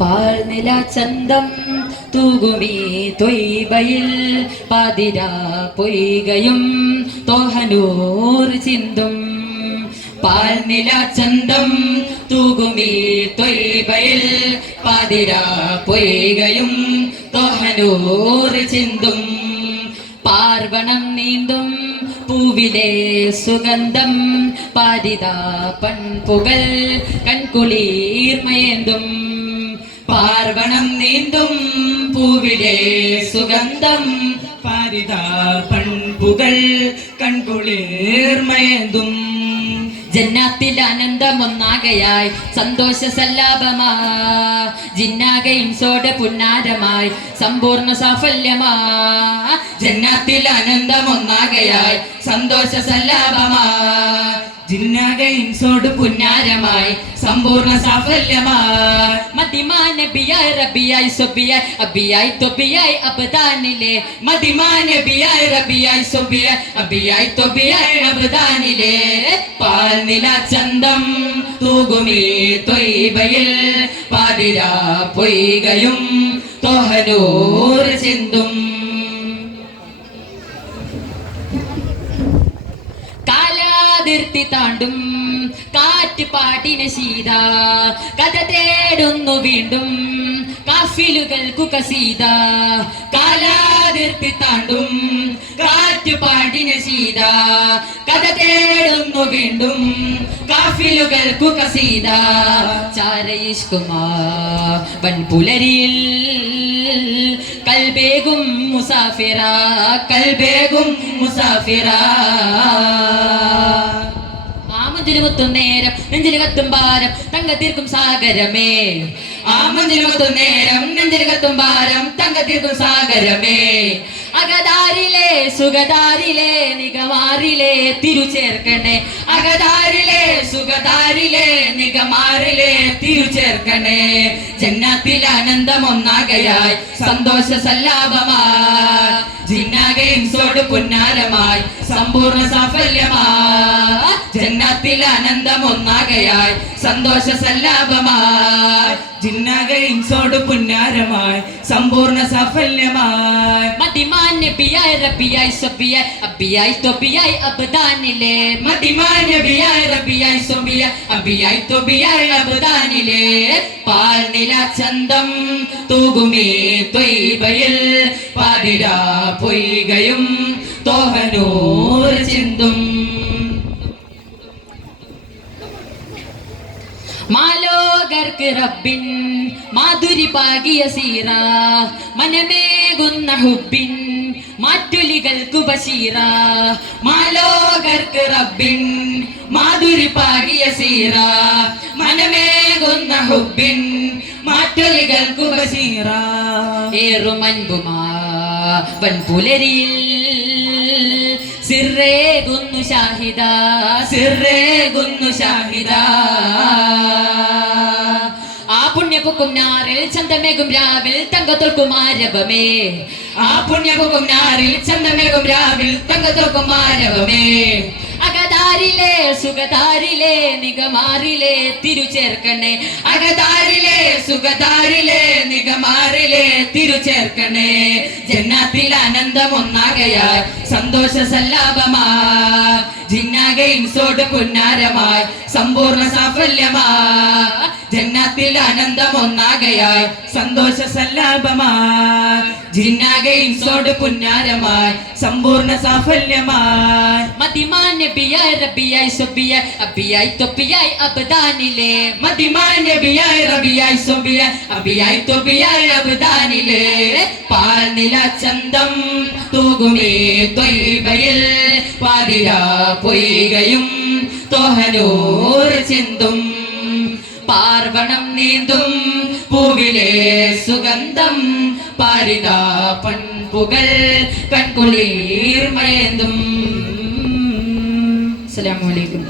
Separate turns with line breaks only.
പാൽനില ചന്തം തൂകുമീ തൊയ്ബയിൽ പാതിര പൊയ്കയും തോഹനൂർ ചിന്തും. പാൽനില ചന്തം തൂകുമീ തൊയ്ബയിൽ പാതിര പൊയ്കയും തോഹനൂർ ചിന്തും. പാർവണം നീന്തും പൂവിലെ സുഗന്ധം പാരിത പൺപുകൾ കൺകുളീർമയേന്തും. പാർവണം നീന്തും പൂവിലെ സുഗന്ധം
പാരിതാ പൺപുകൾ കൺകുളിർമയതും
ജന്നാത്തിൽ ആനന്ദമൊന്നാകയായി സന്തോഷ സല്ലാപമാ ജിന്നാകയും സോട പുന്നാരമായി സമ്പൂർണ സാഫല്യമാ. ജന്നാത്തിൽ ആനന്ദമൊന്നാകയായി സന്തോഷ സല്ലാപമാ
ജിന്നാകയിൻസോട്
പുന്നാരമായി സമ്പൂർണ സാഫല്യമായി. മതിമാനബിയായി റബിയായി സൊബിയായി അബിയായി തൊബിയായി അബദാനിലെ. മതിമാനബിയായി റബിയായി സൊബിയായി അബിയായി തൊബിയായി അബദാനിലെ. പാൽനില ചന്തം തൂകുമീ തൊയ്ബയിൽ പാതിരാ പൊയ്കയും തോഹനൂർ ചിന്തും കാലാതിർത്തി താണ്ടും കാറ്റ് പാട്ടിന് സീത കഥ തേടുന്നു വീണ്ടും കാഫിലുകൾക്കു കസീത കാലാതിർത്തി താണ്ടും കാറ്റ് പാട്ടിന് സീത കഥ തേടുന്നു വീണ്ടും കാഫിലുകൾക്കു കസീത ചാരയിഷ്കുമാ വൻപുലരിയിൽ കൽബേകും മുസാഫിറ. കൽബേകും മുസാഫിറ. കുത്തും നേരം നെഞ്ചിൽ കത്തും ഭാരം തങ്ക തീർക്കും സാഗരമേ. ആമഞ്ചിന് കുത്തും നേരം നെഞ്ചിൽ കത്തും ഭാരം തങ്ക തീർക്കും സാഗരമേ. അകതാരിലെ സുഖതാരിലെ നിഗമാറിലെ തിരുചേർക്കണേ അകതാരിലെ സുഖതാരിലെ നിഗമാറിലെ തിരുചേർക്കണേ ജന്നത്തിൽ ആനന്ദം ഒന്നാകയായി സന്തോഷ സല്ലാപമായി ജിന്നാകയും സോട് പുന്നാരമായി സമ്പൂർണ സാഫല്യമായി. ജന്നത്തിൽ അനന്തം ഒന്നാകയായി സന്തോഷ സല്ലാപമായി
ജിന്നാകയിൻസോട് പുന്നാരമായി സമ്പൂർണ സാഫല്യമായി.
മതിമാന്യ പിയായ റബിയായി സബിയായി അബിയായി തൊബിയായി അബ്ദാനിലെ.
മതിമാന്യ
പിയായ റബിയായി സബിയായി അബിയായി തൊബിയായി അബ്ദാനിലെ. പാൽനില ചന്തം തൂകുമേ തൊയ്ബയിൽ പാതിരാ പൊയ്കയും തോഹനൂർ ചിന്തും മാലോകർക്ക് റബ്ബിൻ മാധുരി പാകിയ സീറ മനമേകുന്ന ഹുബിൻ മാറ്റുലികൾക്കു ബഷീറ. മാലോകർക്ക് റബ്ബിൻ മാധുരി പാകിയ സീറ മനമേകുന്ന ഹുബിൻ മാറ്റുലികൾക്കു ബഷീറ. ഏറുമൻപുമാ വൻപുലരിയിൽ സിറേകുന്നു ഷാഹിദ സിറേകുന്നു ഷാഹിദ. ആ പുണ്യപുക്കും നാറിൽ ചന്തമേകും രാവിൽ തങ്കത്തോൽക്കും ആരവമേ. ആ പുണ്യപുക്കും നാറിൽ ചന്തമേകും രാവിൽ തങ്കത്തോൽക്കും ആരവമേ. സുഖതാരിലെ നിഗമാറിലെ തിരുചേർക്കണേ. അകതാരിലെ സുഖതാരിലെ നിഗമാറിലെ തിരുചേർക്കണേ. ജന്നാത്തിൽ ആനന്ദം ഒന്നാകയാൽ സന്തോഷ സല്ലാപമായി ജിന്നാകെ ഇൻസോട് പുന്നാരമായി സമ്പൂർണ സാഫല്യമായി ജന്നാത്തിൽ ആനന്ദം ഒന്നാകയായി
സന്തോഷ സല്ലാപമായി
ജിന്നാകയും സോട് പുന്നാരമായി
സമ്പൂർണ സാഫല്യമായി.
മതിമാൻ നബിയായി റബിയായി സൊബിയായി അബിയായി തൊപ്പിയായി അബ്ദാനിലെ.
മതിമാൻ നബിയായി റബിയായി
സൊബിയായി അബിയായി തൊബിയായി അബ്ദാനിലെ. പാൽനില ചന്തം തൂകുമേ തൊയ്ബയിൽ. പാതിര പൊയ്കയും തോഹനൂർ ചിന്തും പാർവണം നീന്തും പൂവിലെ സുഗന്ധം പാരിതാ പൺപുകൾ അസ്സലാമു അലൈക്കും.